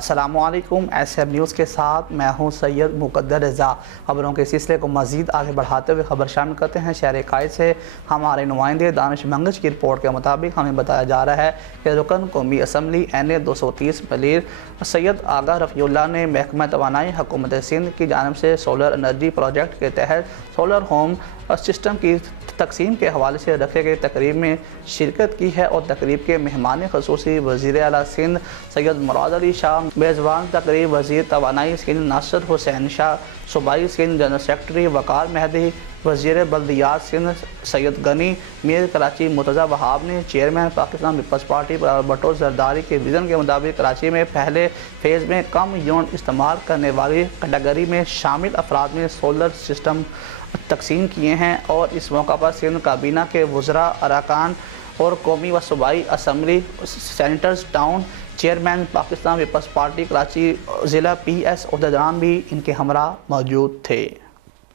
السلام علیکم، S M news کے ساتھ میں ہوں سید مقدر رضا۔ خبروں کے سلسلے کو مزید آگے بڑھاتے ہوئے خبر شامل کرتے ہیں شہر قائد سے۔ ہمارے نمائندے دانش منگج کی رپورٹ کے مطابق ہمیں بتایا جا رہا ہے کہ رکن قومی اسمبلی این اے 230 ملیر سید آغا رفیع اللہ نے محکمہ توانائی حکومت سندھ کی جانب سے سولر انرجی پروجیکٹ کے تحت سولر ہوم سسٹم کی تقسیم کے حوالے سے رکھے گئے تقریب میں شرکت کی ہے، اور تقریب کے مہمان خصوصی وزیر اعلیٰ سندھ سید مراد علی شاہ، میزبان تقریب وزیر توانائی سندھ ناصر حسین شاہ، صوبائی سندھ جنرل سیکرٹری وقار مہدی، وزیر بلدیات سندھ سید غنی میر کراچی مرتضی وہاب نے chairman Pakistan peoples party Bhutto Zardari کے ویژن کے مطابق کراچی میں پہلے فیز میں کم یونٹ استعمال کرنے والی کیٹیگری میں شامل افراد میں سولر سسٹم تقسیم کیے ہیں، اور اس موقع پر سندھ کابینہ کے وزراء، اراکان اور قومی و صوبائی assembly senators, town chairman Pakistan peoples party Karachi ضلع پی ایس عہدیداران بھی ان کے ہمراہ موجود تھے۔